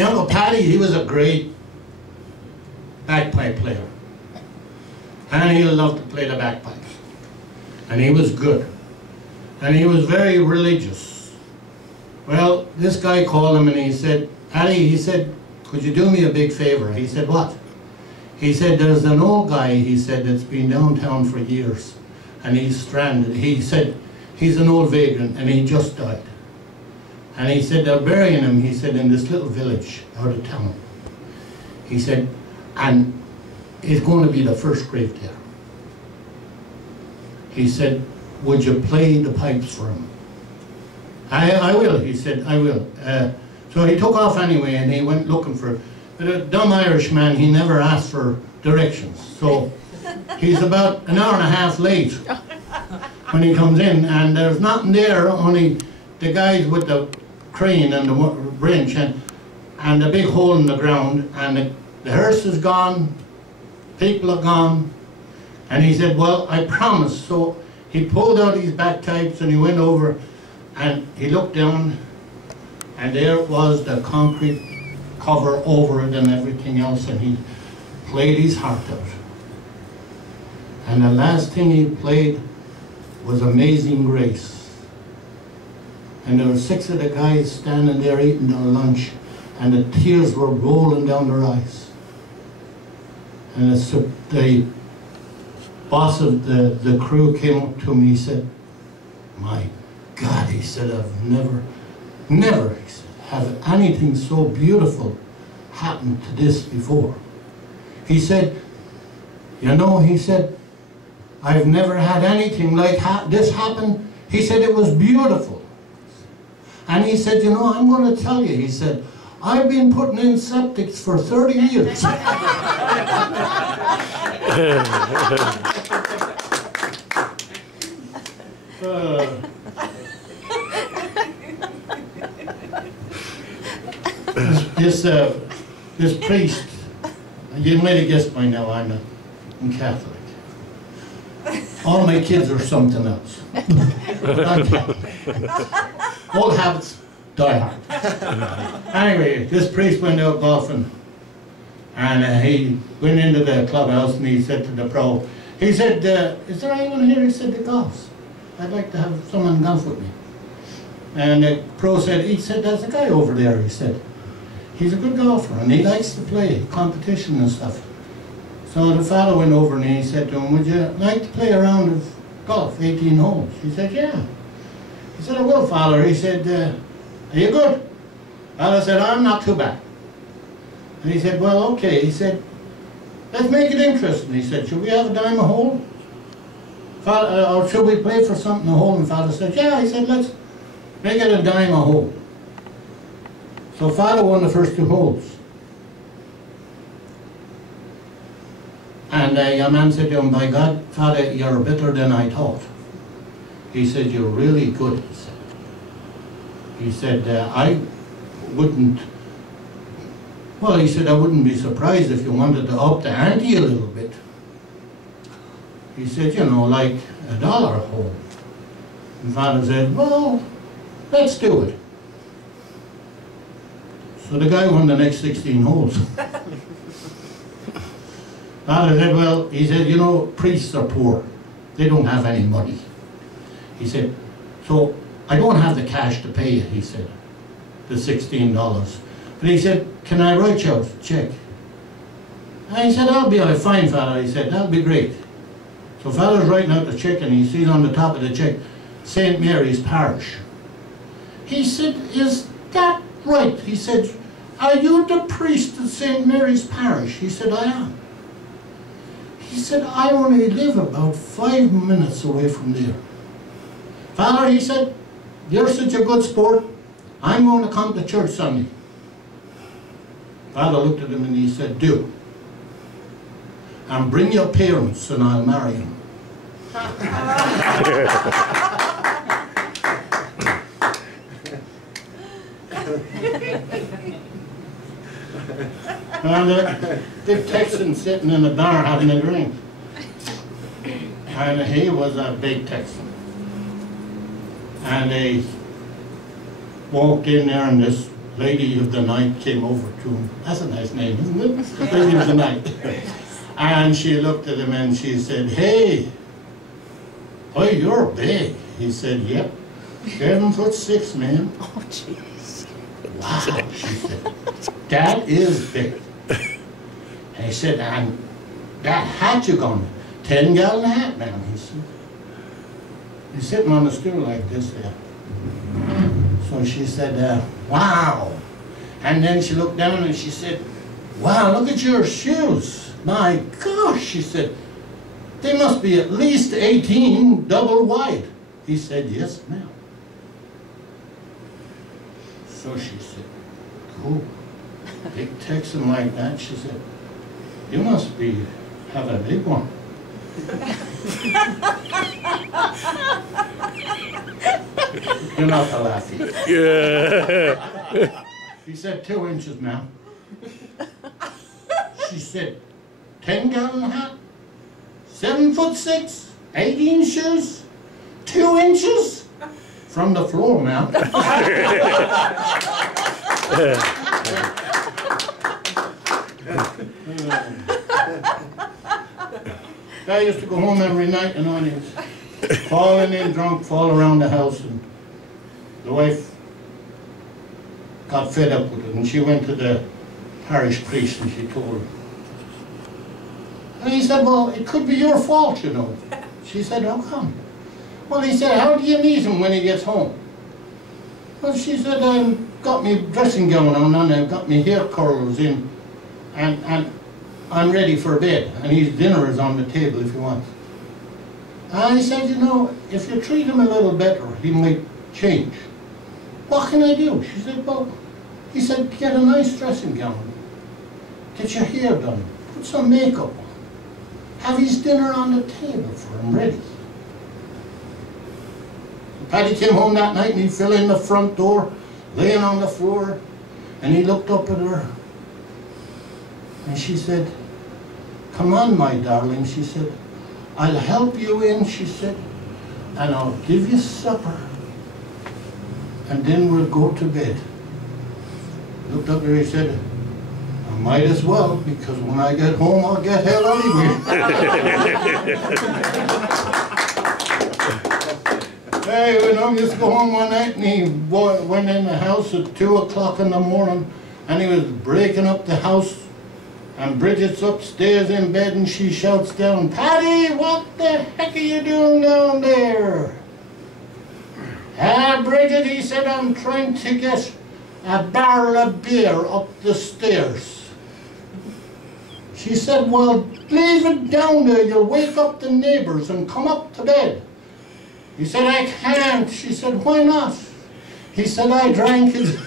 my Uncle Paddy, he was a great bagpipe player. And he loved to play the bagpipes. And he was good. And he was very religious. Well, this guy called him and he said, Paddy, he said, could you do me a big favor? He said, what? He said, there's an old guy, he said, that's been downtown for years. And he's stranded. He said, he's an old vagrant and he just died. And he said, they're burying him, he said, in this little village out of town. He said, and it's going to be the first grave there. He said, would you play the pipes for him? I will, he said, I will. So he took off anyway and he went looking for it. But a dumb Irishman, he never asked for directions. So he's about an hour and a half late when he comes in, and there's nothing there, only the guys with the crane and the wrench and the big hole in the ground, and the hearse is gone, people are gone. And he said, well, I promise. So he pulled out his bagpipes and he went over and he looked down, and there was the concrete cover over it and everything else, and he played his heart out. And the last thing he played was Amazing Grace. And there were 6 of the guys standing there eating their lunch, and the tears were rolling down their eyes. And the boss of the crew came up to me, he said, my God, he said, I've never, he said, have anything so beautiful happened to this before. He said, you know, he said, I've never had anything like this happen. He said, it was beautiful. And he said, you know, I'm going to tell you, he said, I've been putting in septics for 30 years. This priest, you might have guessed by now, I'm Catholic. All my kids are something else. Old habits die hard. Anyway, this priest went out golfing, and he went into the clubhouse and he said to the pro, he said, is there anyone here? He said, that golfs. I'd like to have someone golf with me. And the pro said, he said, there's a guy over there, he said. He's a good golfer and he likes to play competition and stuff. So the fellow went over and he said to him, would you like to play a round of golf, 18 holes? He said, yeah. He said, I will, father. He said, are you good? Father said, I'm not too bad. And he said, well, okay. He said, let's make it interesting. He said, should we have a dime a hole? Father, or should we play for something a hole? And father said, yeah. He said, let's make it a dime a hole. So father won the first 2 holes. And a young man said to him, by God, Father, you're better than I thought. He said, you're really good, he said. He said, I wouldn't, well, he said, I wouldn't be surprised if you wanted to up the ante a little bit. He said, you know, like $1 a hole. And Father said, well, let's do it. So the guy won the next 16 holes. Father said, well, he said, you know, priests are poor. They don't have any money. He said, so I don't have the cash to pay you, he said, the $16. But he said, can I write you a check? And he said, that'll be all right, fine, Father. He said, that'll be great. So Father's writing out the check and he sees on the top of the check, St. Mary's Parish. He said, is that right? He said, are you the priest of St. Mary's Parish? He said, I am. He said, I only live about 5 minutes away from there. Father, he said, you're such a good sport, I'm going to come to church Sunday. Father looked at him and he said, do. And bring your parents and I'll marry them. And the big Texan sitting in the bar having a drink. And he was a big Texan. And they walked in there and this lady of the night came over to him. That's a nice name, isn't it? Lady of the night. And she looked at him and she said, "Hey, boy, you're big." He said, "Yep, 7'6", man." Oh, jeez. "Wow," she said, "that is big." And he said, "And that hat you got, 10-gallon hat, man," he said. He's sitting on a stool like this there. So she said, "Wow." And then she looked down and she said, "Wow, look at your shoes. My gosh," she said, "they must be at least 18 double wide." He said, "Yes, ma'am." So she said, "Cool. Big Texan like that," she said, "you must have a big one." You're not laughing. Yeah. He said, 2 inches, ma'am. She said, 10-gallon hat, 7'6", 18 shoes, 2 inches from the floor, ma'am. Guy used to go home every night and on his falling in drunk, fall around the house, and the wife got fed up with it, and she went to the parish priest and she told him. And he said, "Well, it could be your fault, you know." She said, "How come?" Well, he said, "How do you meet him when he gets home?" Well, she said, "I've got me dressing gown on and I've got me hair curls in, and I'm ready for bed, and his dinner is on the table if you want." And he said, "You know, if you treat him a little better, he might change." "What can I do?" She said, "Well," he said, "get a nice dressing gown, get your hair done, put some makeup on, have his dinner on the table for him ready." Paddy came home that night and he fell in the front door, laying on the floor, and he looked up at her. And she said, "Come on, my darling," she said, "I'll help you in," she said, "and I'll give you supper, and then we'll go to bed." Looked up there, he said, "I might as well, because when I get home, I'll get hell anyway." Hey, when I used to go home one night, and he went in the house at 2 o'clock in the morning, and he was breaking up the house. And Bridget's upstairs in bed and she shouts down, "Paddy, what the heck are you doing down there?" "Ah, Bridget," he said, "I'm trying to get a barrel of beer up the stairs." She said, "Well, leave it down there, you'll wake up the neighbors and come up to bed." He said, "I can't." She said, "Why not?" He said, "I drank it."